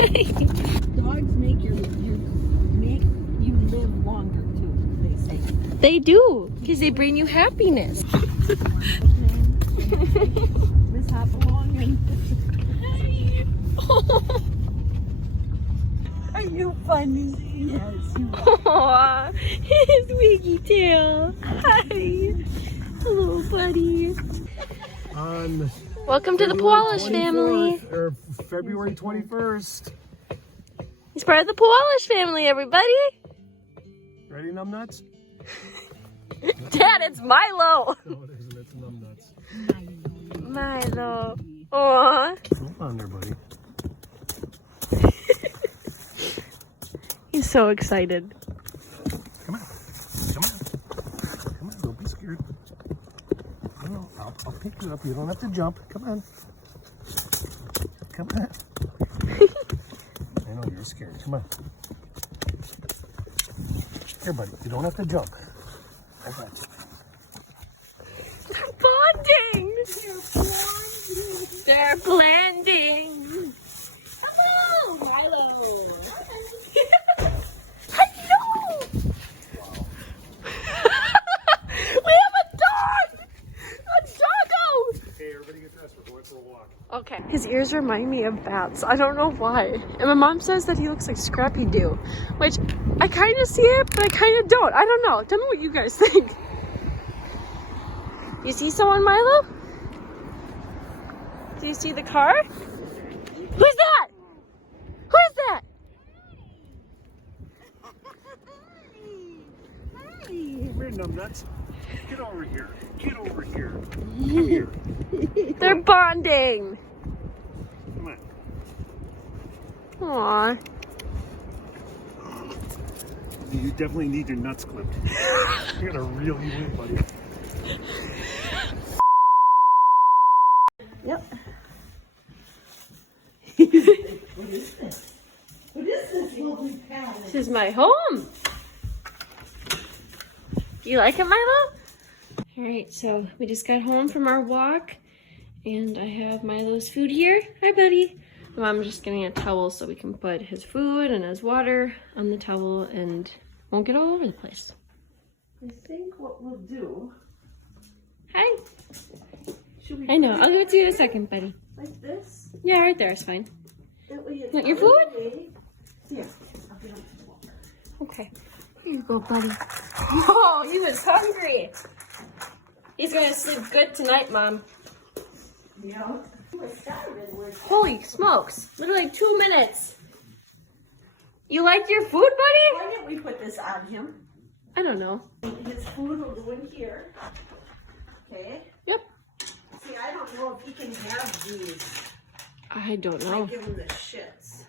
Dogs make you live longer too, they say. They do, because they bring you happiness. Miss hop along and are you funny? Yes, you are. Aww, his wiggy tail. Hi. Hello, buddy. Welcome to the Pualish family. Or February 21st. He's part of the Pualish family, everybody. Ready, numbnuts? Dad, it's Milo. No, it isn't. It's numbnuts. Milo. Aww. Hold on there, buddy. He's so excited. Come on. Come on. Come on, don't be scared. No, I'll pick you up. You don't have to jump. Come on. Come on. I know you're scared. Come on. Here, buddy. You don't have to jump. I got you. Bonding. They're blending. Hello, Milo. Hello. We have a dog. A doggo. Hey, everybody get dressed. We're going for a walk. Okay. His ears remind me of bats. I don't know why. And my mom says that he looks like Scrappy-Doo, which I kind of see it, but I kind of don't. I don't know. Tell me what you guys think. You see someone, Milo? Do you see the car? Who's that? Who is that? Hey, we're numbnuts. Get over here. Get over here. Come here. They're bonding. Come on. Aww. You definitely need your nuts clipped. You're gonna reel you in, buddy. Yep. What is this? What is this lovely palace? This is my home. You like it, Milo? Alright, so we just got home from our walk and I have Milo's food here. Hi, buddy. I'm just getting a towel so we can put his food and his water on the towel and won't get all over the place. I think what we'll do. Hi. Should we I know. I'll give it to you in a second, buddy. like this? Yeah, right there is fine. That way it's Want your out of food? the way. Yeah. I'll get on the walk. Okay. Here you go, buddy. Oh, he was hungry. He's gonna sleep good tonight, Mom. Yeah. I started with Holy smokes. Literally 2 minutes. You liked your food, buddy? why didn't we put this on him? I don't know. His food will go in here. Okay. Yep. See, I don't know if he can have these. I don't I know. give him the shits.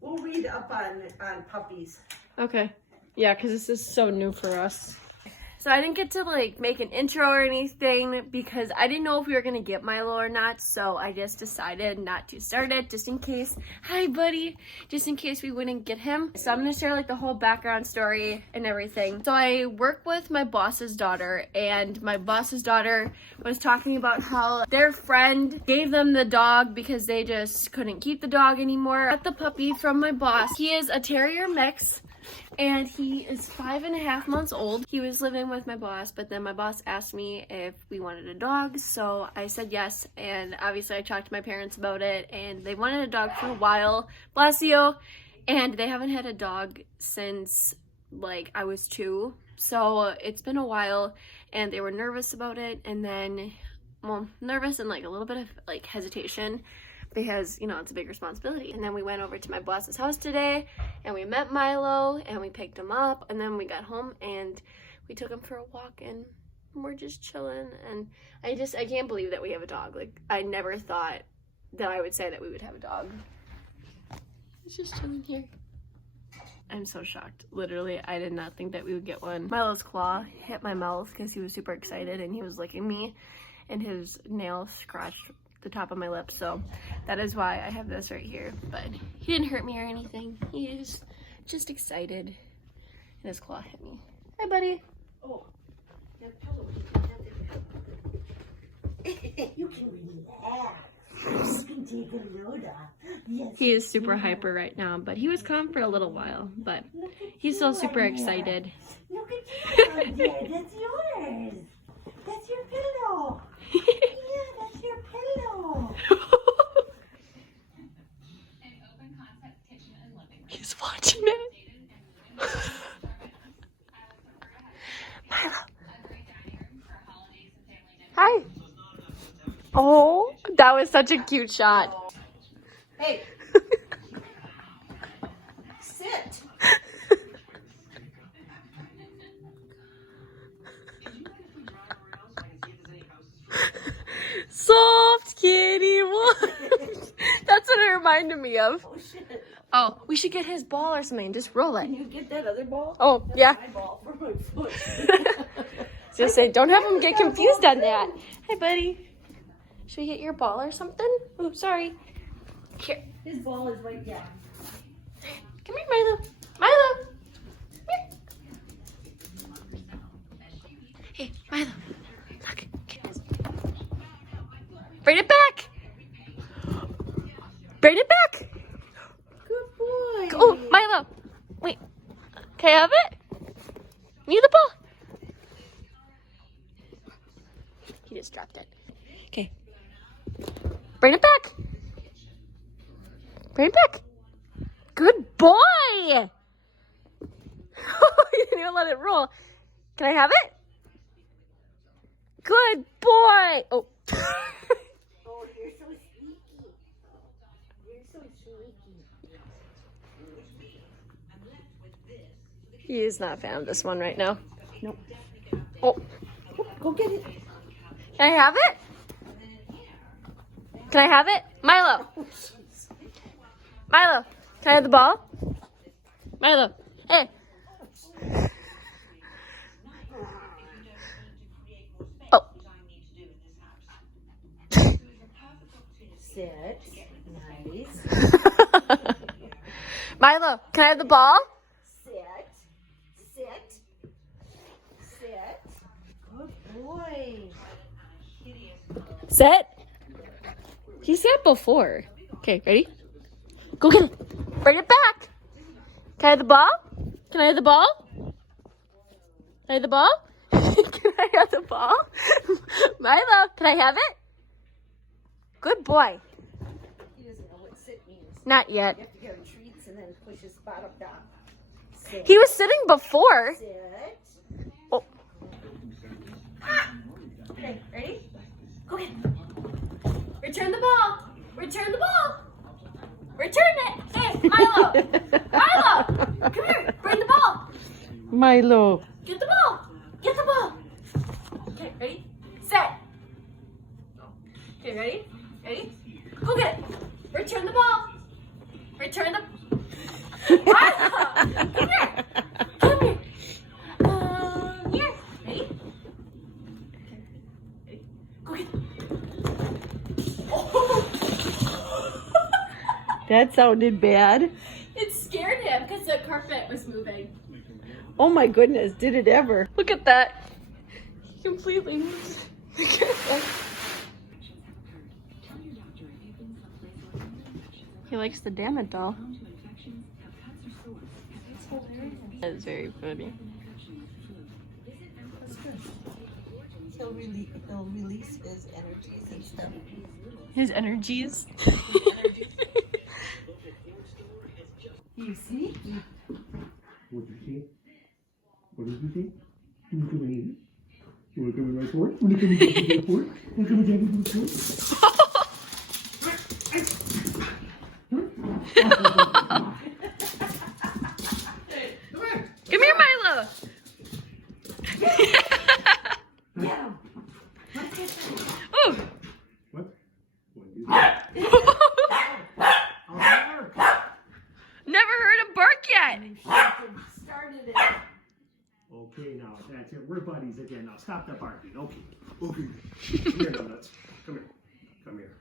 We'll read up on puppies. Okay. Yeah, because this is so new for us. So I didn't get to like make an intro or anything because I didn't know if we were gonna get Milo or not, so I just decided not to start it just in case. Hi, buddy. Just in case we wouldn't get him. So I'm gonna share like the whole background story and everything. So I work with my boss's daughter, and my boss's daughter was talking about how their friend gave them the dog because they just couldn't keep the dog anymore. Got the puppy from my boss. He is a terrier mix. And he is 5.5 months old. He was living with my boss, but then my boss asked me if we wanted a dog, so I said yes, and obviously I talked to my parents about it, and they wanted a dog for a while, bless you, and they haven't had a dog since, like, I was 2, so it's been a while, and they were nervous about it, and then, well, nervous and, like, a little bit of, like, hesitation, because, you know, it's a big responsibility. And then we went over to my boss's house today and we met Milo and we picked him up, and then we got home and we took him for a walk and we're just chilling. And I can't believe that we have a dog. Like, I never thought that I would say that we would have a dog. It's just chilling here. I'm so shocked. Literally, I did not think that we would get one. Milo's claw hit my mouth because he was super excited and he was licking me, and his nail scratched the top of my lip, so that is why I have this right here. But he didn't hurt me or anything. He is just excited, and his claw hit me. Hi, buddy. Oh. You can relax. house. You can take a load off. Yes. He is super hyper right now, but he was calm for a little while, but he's still super excited. Look at you, dear. That's yours. That's your pillow. Yeah, that's your pillow. He's watching it. Milo. Hi. Oh, that was such a cute shot. Hey. Sit. Soft kitty. That's what it reminded me of. Oh, shit. Oh, we should get his ball or something. Just roll it. Can you get that other ball? Oh, yeah. My ball for my foot. Just say, don't have him get confused on that. Hi, buddy. Should we get your ball or something? Oh, sorry. Here. His ball is right there. Come here, Milo. Milo. Come here. Hey, Milo. Look. Get this. Bring it back. Bring it back. Good boy. Oh, Milo. Wait. Can I have it? Me the ball. He just dropped it. Okay. Bring it back. Bring it back. Good boy. You didn't even let it roll. Can I have it? Good boy. Oh. Oh, you're so sneaky. You're so sneaky. He is not a fan of this one right now. Nope. Oh. Go get it. Can I have it? Can I have it? Milo. Milo. Can I have the ball? Milo. Hey. Oh. Sit. Nice. Milo, can I have the ball? Sit. Sit. Sit. Good boy. Set. He sat before. Okay, ready? Go get it. Bring it back. Can I have the ball? Can I have the ball? Can I have the ball? Can I have the ball? Milo, can I have it? Good boy. He doesn't know what sit means. Not yet. You have to give him treats and then push his bottom down. Sit. He was sitting before. Sit. Oh. Okay, ready? Go get it. Return the ball. Return the ball. Return it. Hey, Milo. Milo. Come here. Bring the ball. Milo. Get the ball. Get the ball. Okay, ready? Set. Okay, ready? Ready? Go get it. Return the ball. Return the... Milo. Come here. Come here. Here. Ready? Okay. Ready? Go get it. That sounded bad. It scared him because the carpet was moving. Oh my goodness, did it ever? Look at that. He completely moved. Look at that. He likes the damn it doll. That is very funny. He'll release his energies and stuff. His energies. You see? What did you see? What did you see? You want to come in here? You want to come in right for it? You want to come in right for it? You want to come in down for it? Come here, Milo. Yeah. Oh. What? What did you see? Never heard him bark yet. Started it. Okay, now that's it. We're buddies again. Now stop the barking. Okay. Okay. Come here, nuts. Come here. Come here.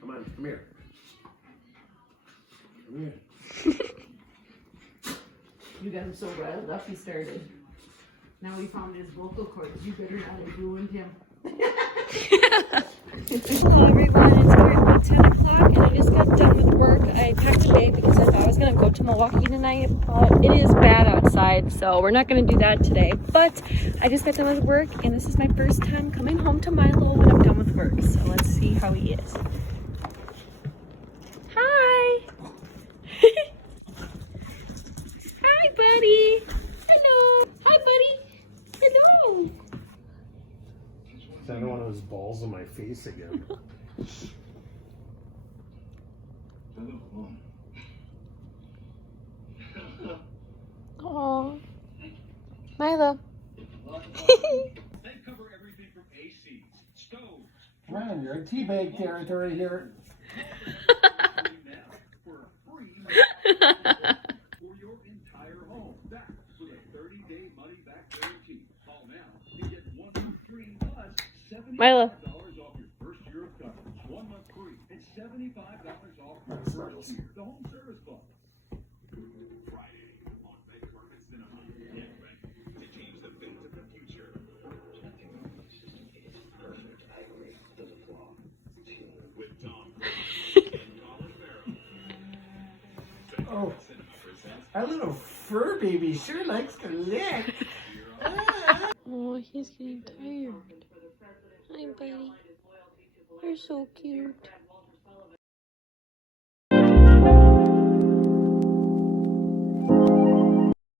Come on. Come here. Come here. You got him so riled up, he started. Now we found his vocal cords. You better not have ruined him. Hello, everyone. It's 10 o'clock and I just got done with work. I packed a bag because I thought I was going to go to Milwaukee tonight. It is bad outside, so we're not going to do that today. But I just got done with work and this is my first time coming home to Milo when I'm done with work. So let's see how he is. Hi! Hi, buddy! Hello! Hi, buddy! Hello! I don't want those balls on my face again. Aww. Milo. They cover everything from ACs, stoves. Come on, you're in teabag territory here. For a free for your entire home. That with a 30-day money-back guarantee. Call now and get 1 month free plus $75 Milo. off your first year of coverage. 1 month free and $75 off your first year. The Home Service Club. Friday on Bank Market Cinema. Get ready to change the face of the future. With Tom and Colin Farrell. Oh, our little fur baby sure likes to lick. Oh, he's getting tired. Hi, buddy. You're so cute.